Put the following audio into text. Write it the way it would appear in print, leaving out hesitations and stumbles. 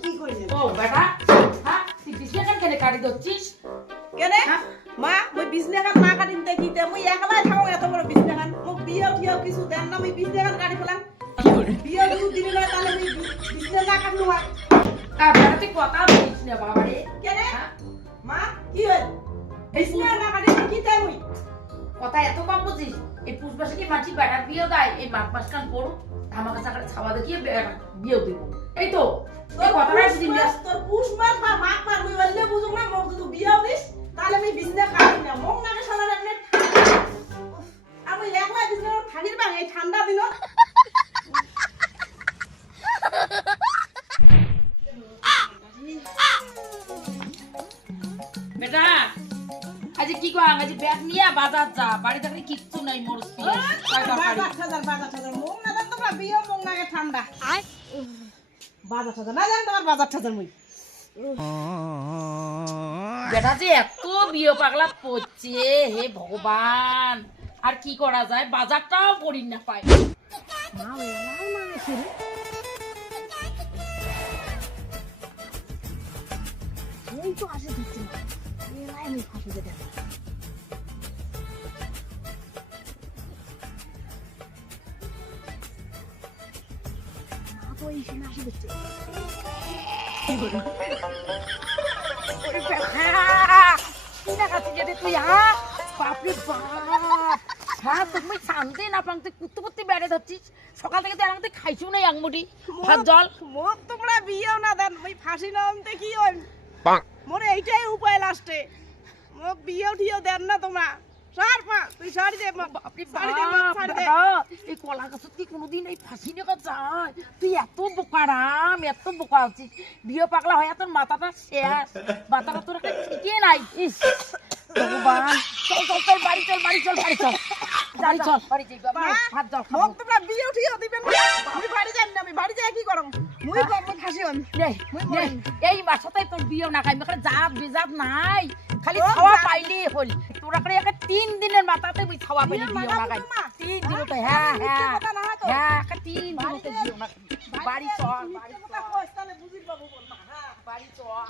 কি কইলে ও বেটা হ্যাঁ তুই বিছনা কেন কাটি দচ্ছিস কেনে মা মই বিজনেখান না কাটিম তে কিতে মই একলাই থাকো এত বড় বিজনেখান মোক বিয়ে ঠিয়া কিছু দেন না মই বিজনেখান কাটি ফেলাম বিয়ে কিছু দিলি না তাহলে মই বিজনে না কাটলু আর বেটা তুই কথা বলিস না বাবা রে কেনে মা কি হল বিজনে না কাটি কিতে মই কথা এত কম বুঝিস এই পুষ্পাশে কি মাটি বেটার বিয়ে দেয় এই মাঘ মাস কান পড়ো ধামাকা চাকারে ছাওয়া দেখিয়ে বিয়ে দিব এই তো এই কথাটা দিন তোর পুষ মাস বা মাঘ মাস মই বললে বুঝুক না মোক তুই বিয়ে দিস তাহলে মই বিজনে কাটি না মোক না শালা এমনি আমি একলা বিজনে থাকির বা এই ঠান্ডা দিন বেটা আজ কি কো আজ ব্যাগ নিয়ে বাজার যা বাড়ি থাকলে কিচ্ছু নাই মরস বাজার মোক না জান তোমরা বিয়ে মোক না ঠান্ডা বাজার না জান তোমার বাজার মই বেটা যে এত বিয়ে পাগলা পড়ছে হে ভগবান আর কি করা যায় বাজারটাও করি না পাই মা ওই মানে শুরু এই তো আসে দিচ্ছি এলাই আমি ফাঁসি দে দেব মা তো এই শুনে আসে দিচ্ছে তুই হ্যাঁ বাপরে বাপ হ্যাঁ তুমি শান্তি না পাংতে কুত্তে কুত্তে বেড়ে ধরছিস সকাল থেকে তুই আমাকে খাইছিও না একমুটি ভাত জল মোক তোমরা বিয়েও না দেন ওই ফাঁসি নামতে কি হল মোরে এইটাই উপায় লাস্টে মোক বিয়েও ঠিয়েও দেন না তোমরা সার পা তুই সারি দে এই কলা গাছত কি কোনোদিন এই ফাঁসি নেওয়া যায় তুই এত বোকারাম এত বোকা আছিস বিয়ে পাগলা হয়ে তোর মাথাটা শেষ মাথাটা তোর একটা ঠিকই নাই ইস ভগবান চল চল চল বাড়ি চল বাড়ি চল বাড়ি চল বাড়ি চল বাড়ি যাই ভাত জল খাবো মোক তোমরা বিয়েও ঠিয়েও দিবেন না আমি বাড়ি যাই না আমি বাড়ি যাই কি করম মুই করব ফাঁসি হন এই বাসাতে তোর বিয়ে না খাই এখানে জাত বিজাত নাই খালি খাওয়া পাইলেই হল তোরা করে একটা 3 দিনের মাথাতে তুই খাওয়া পাইলি বিয়ে না খাই 3 দিন তো হ্যাঁ হ্যাঁ হ্যাঁ একটা 3 দিন তো বিয়ে না বাড়ি চল বাড়ি চল বুঝির বাবু বল না হ্যাঁ বাড়ি চল